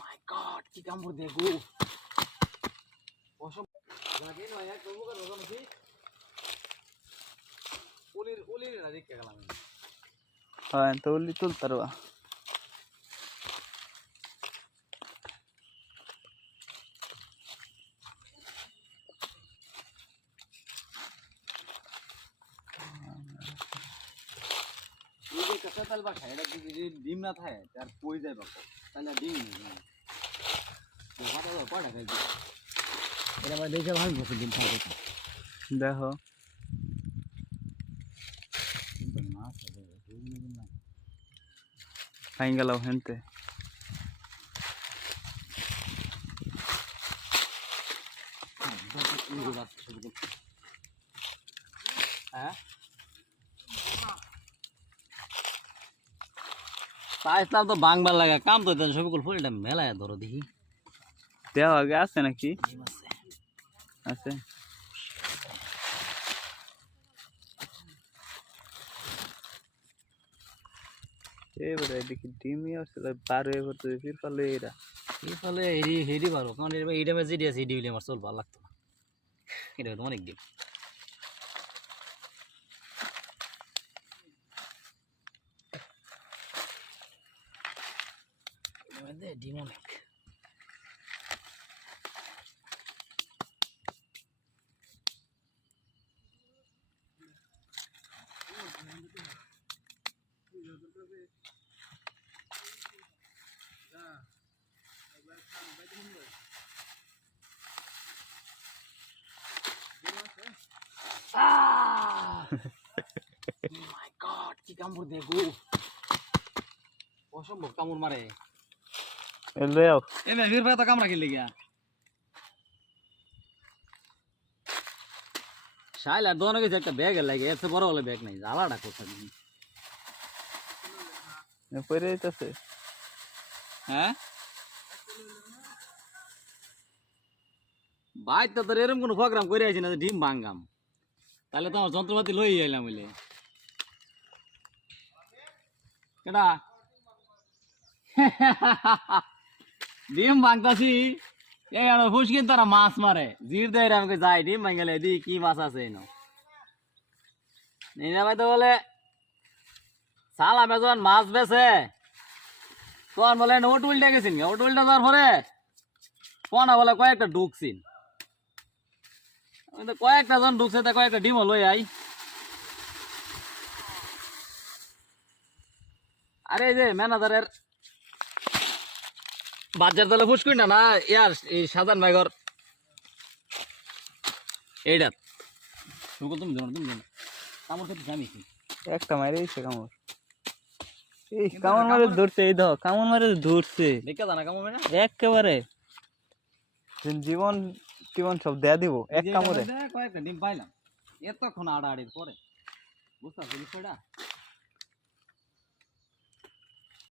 মাই god কি কামড় দে গো অসম লাগে নয় এক প্রভু করে রকম কি উলির না দেখে গেলাম হ্যাঁ তো উলি তুলতারবা ये कसा तल बा खाएड़ा कि डिम ना थाए यार कोई जाए बाको तले डिम नहीं तो हाथ तो पड़ा गई এরা ভাই দেখে ভালো বসে ডিম খাবে দেখো কিন্তু মাছ হবে না খাই গেল হেনতে হ্যাঁ পাইছলাম তো বাংবার লাগা কাম তো দেন সবগুলো ফুলটা মেলায় ধরো দেখি দেওয়া আগে আছে নাকি আছে এবারে দেখি ডিমই আছে বার হয়ে করতে ফির ফলে এরা ফলে হেরি পারো কারণ এইটা মে জিডি আছে ডিউলি আমার চল ভালো লাগতো না এটা তো অনেক ডিম ডিম অনেক মাই গড কি কামড় দে গো অসম্ভব কামড় মারে এলো যাও এ মে ফির তো কামড়া খেলে গিয়া শাইল আর দোনো কিছু একটা ব্যাগ লাগে এর বড় হলে ব্যাগ নাই জ্বালাটা কোথায় পরে যাইতেছে হ্যাঁ ভাই তো তোর এরকম কোনো প্রোগ্রাম করে আছি না ডিম ভাঙ্গাম তাহলে তো আমার যন্ত্রপাতি লই আইলাম বলে কেডা ডিম ভাঙতাছি এই আর ফুসকিন তারা মাছ মারে জির দেয় আমাকে যাই ডিম ভাঙালে দি কি মাছ আছে এনো নিনা ভাই তো বলে সালা মেজন মাছ বেছে তখন বলে ওট উল্টে গেছিন ওট উল্টে যাওয়ার পরে কোনা বলে কয়েকটা ঢুকছিন কয়েকটা জন ঢুকছে তা কয়েকটা ডিমও লই আই আরে এই যে ম্যানেজারের বাজার দলে ফুসকুই না না ইয়ার এই সাজান ভাইগর এইটা তুমি জানো কামড় খেতে জানিস একটা মারে দিছে কামড় এই কামড় মারে ধরছে এই দাও কামড় মারে ধরছে দেখা জানা কামড় মানে একেবারে জীবন জীবন সব দেয়া দিব এক কামড়ে কয়েকটা ডিম পাইলাম এতক্ষণ আড়াআড়ির পরে বুঝতে পারছি বিষয়টা